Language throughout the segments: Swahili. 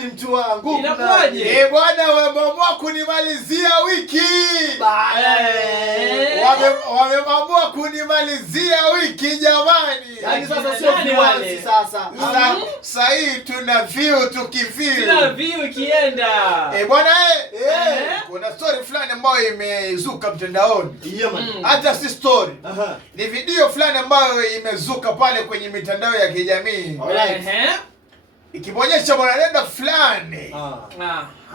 Jamani mtu wangu. Inakuaje? Bwana wameamua kunimalizia wiki. Wameamua kunimalizia wiki jamani. Yaani sasa sio viewers sasa. Sasa hii tuna view tukifeel. Tuna view ikienda. Bwana kuna story fulani ambayo imezuka mtandaoni. Hata si story. Ni video fulani ambayo imezuka pale kwenye mitandao ya kijamii. Ikimwonyesha mwanadada fulani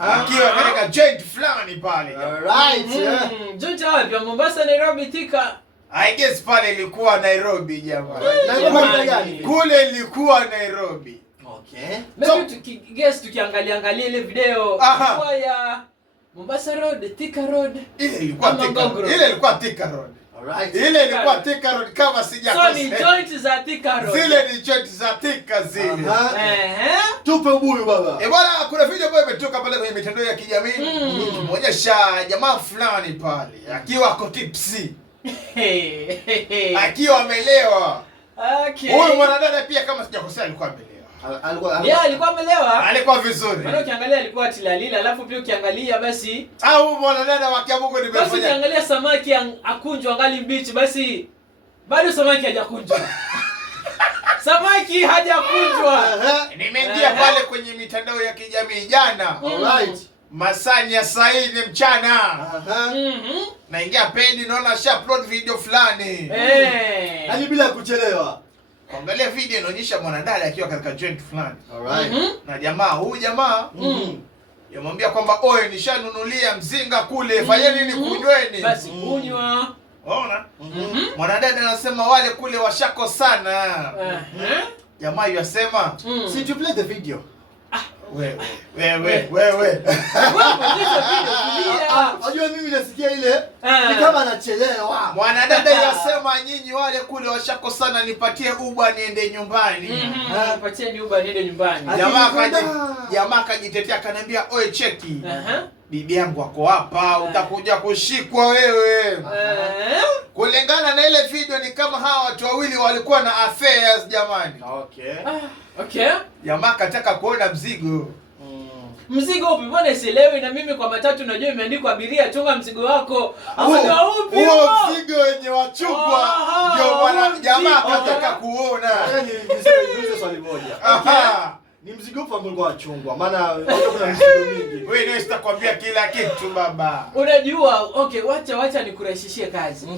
akiwa katika joint fulani pale. Joint wapi? Mombasa, Nairobi, Thika. I guess pale ilikuwa Nairobi jamani. Kule ilikuwa Nairobi. Okay. Maybe tukiangalia ile video kwa ya Mombasa Road, Thika Road. Ile ilikuwa Thika Road. Ile ilikuwa Thika Road kama sijakosea. So ni joint za Thika Road. Zile ni joint za Thika zile. Tupe ubuyu baba. Bwana kuna video ambayo imetoka pale kwenye mitandao ya kijamii ikimwonyesha jamaa fulani pale akiwa ako tipsy. Akiwa amelewa. Okay. Huyu mwanadada pia kama sijakosea alikuwa amelewa. Alikuwa amelewa. Alikuwa vizuri. Maana ukiangalia alikuwa tilalila, alafu pia ukiangalia basi au mwanadada wa Kiamungu nimefanya. Basi ukiangalia samaki akunjwa angali mbichi basi bado samaki hajakunjwa. Samaki hajakunjwa. Nimeingia pale kwenye mitandao ya kijamii jana. Masani ya saa 4 mchana. Naingia page naona sha upload video fulani. Yaani bila kuchelewa. Kuangalia video inaonyesha mwanadada akiwa katika joint fulani. Na huyu jamaa yamwambia kwamba oye nishanunulia mzinga kule, fanyeni nini kunyweni. Basi kunywa. Unaona? Mwanadada anasema wale kule washako sana. Jamaa yasema si tu play the video. Wewe. Unajua mimi nasikia ile ni kama anachelewa. Mwanadada yasema nyinyi wale kule washako sana, nipatie Uber niende nyumbani. Nipatie Uber niende nyumbani. Jamaa akajitetea akaniambia oe cheki. Bibi yangu wako hapa, utakuja kushikwa wewe. Kulingana na ile video ni kama hawa watu wawili walikuwa na affairs jamani. Okay. Jamaa kataka kuona mzigo. Mzigo upi? Mbona isielewi na mimi kwa matatu najua imeandikwa abiria chunga mzigo wako. Mzigo upi? Huo mzigo wenye wachungwa ndio bwana jamaa kataka kuona. Niulize swali moja. Ni mzigo upi ambao ulikuwa wachungwa? Maana kuna mzigo mingi. Wewe ndio sitakwambia kila kitu baba. Unajua, okay, wacha nikurahisishie kazi.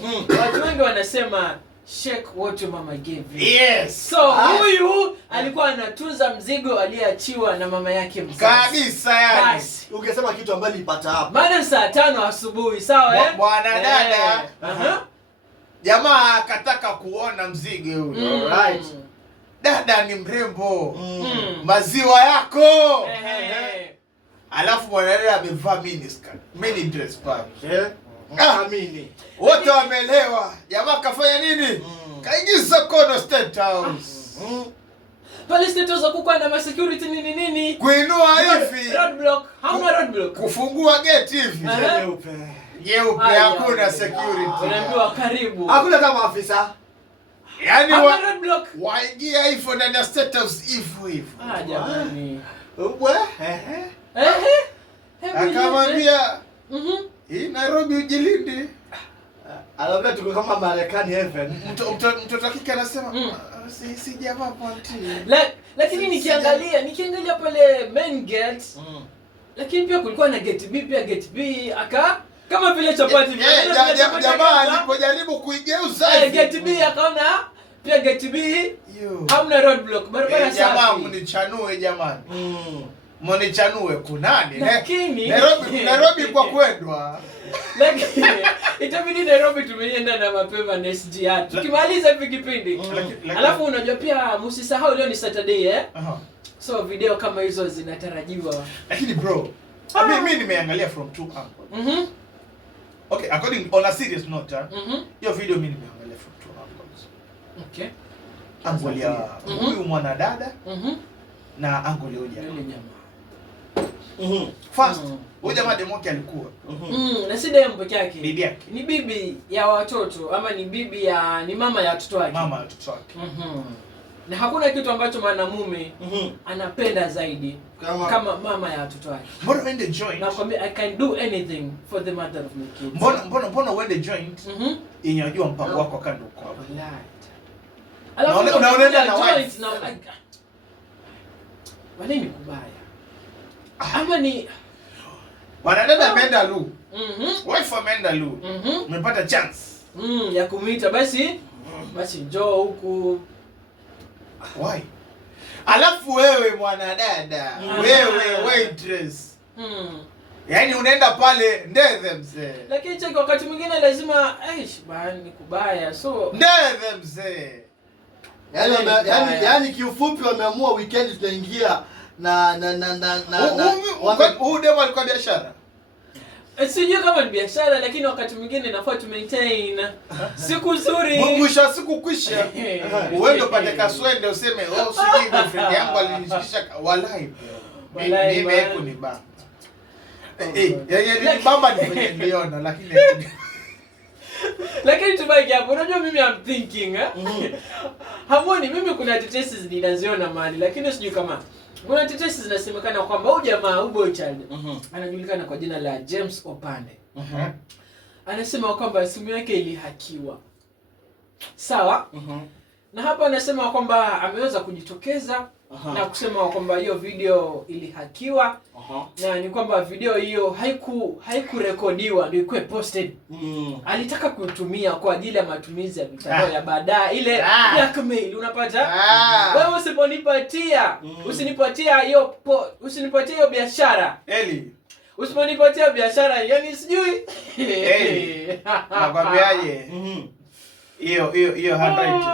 Watu wengi wanasema shake what your mama gave you. Yes. So huyu alikuwa anatunza mzigo aliyeachiwa na mama yake mzazi. Kabisa yani. Ukisema kitu ambacho nilipata hapa. Maana saa 5 asubuhi, sawa Bwana dada. Jamaa akataka kuona mzigo huyo. Dada ni mrembo. Maziwa yako. Alafu mwanadada amevaa mini dress pale. Amini. Wote wamelewa. Jamaa kafanya nini? Kaingiza kono State House. Pale State House kuko na security nini? Kuinua hivi. Roadblock. Hauna roadblock. Kufungua gate hivi. Nyeupe hakuna security. Unaambiwa karibu. Hakuna kama afisa. Yaani roadblock. Waingia hivyo ndani ya State House hivyo. Jamani. Akamwambia hii Nairobi ujilinde. Alafu tuko kama Marekani heaven. Mtoto kike anasema si jamaa panti. Lakini nikiangalia pale main gate. Lakini pia kulikuwa na gate B, pia gate B kama vile chapati vile. Jamaa alipojaribu kuigeuza gate B akaona pia gate B hamna roadblock, barabara safi. Jamaa mnichanue jamani. Mnichanue kunani? Nairobi kwa kwendwa. Lakini itabidi Nairobi tumeenda na mapema na SGR. Tukimaliza hivi kipindi. Alafu unajua pia msisahau leo ni Saturday So video kama hizo zinatarajiwa. Lakini bro, mimi nimeangalia from two angles. Okay, according on a serious note, hiyo video mimi nimeangalia from two angles. Okay. Angle ya huyu mwanadada na angle ya huyu jamaa. First, huyu jamaa demoki alikuwa. Na si demo peke yake. Bibi yake. Ni bibi ya watoto ama ni bibi ya ni mama ya watoto wake. Mama ya watoto wake. Na hakuna kitu ambacho mwanamume anapenda zaidi kama mama ya watoto wake. Mbona uende joint? Nakwambia I can do anything for the mother of my kids. Mbona uende joint? Inyajua mpango wako kando uko. Wallahi. Alafu unaenda na joint na wale ni kubaya. Ama ni wanadada ameenda Lu. Wife ameenda Lu. Umepata chance. Ya kumuita basi njoo huku. Why? Alafu wewe mwanadada, wewe waitress. Yaani unaenda pale ndethe mzee. Lakini cheki wakati mwingine lazima bani kubaya. So ndethe mzee. Yaani kiufupi wameamua weekend tunaingia na huyu demo alikuwa biashara. Sijui kama ni biashara lakini wakati mwingine nafaa tu maintain siku nzuri. Mwisho siku kwisha. Uende upate kaswende useme sijui girlfriend yangu alinishikisha wallahi. Mimi yako ni baba. Ni baba niliona lakini tubaki hapo. Unajua mimi I'm thinking hamoni mimi kuna tetesi ninaziona mahali lakini sijui kama kuna tetesi zinasemekana kwamba huyu jamaa huyu boy child anajulikana kwa jina la James Opande. Anasema kwamba simu yake ilihakiwa. Sawa? Na hapa anasema kwamba ameweza kujitokeza na kusema kwamba hiyo video ilihakiwa. Na ni kwamba video hiyo haikurekodiwa ndio ikuwe posted. Alitaka kuitumia kwa ajili ya matumizi ya mitandao ya baadaye ile blackmail unapata? Wewe usinipatia hiyo biashara. Eli. Usiponipatia biashara yani sijui. Nakwambiaje? Hiyo handwriting.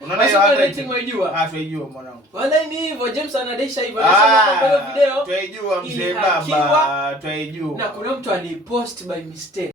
Unaona hiyo handwriting unajua? Tuijua mwanangu. Wala ni hivyo James anadesha hivyo anasema kwa hiyo video tuijua mzee baba, tuijua. Na kuna mtu alipost by mistake.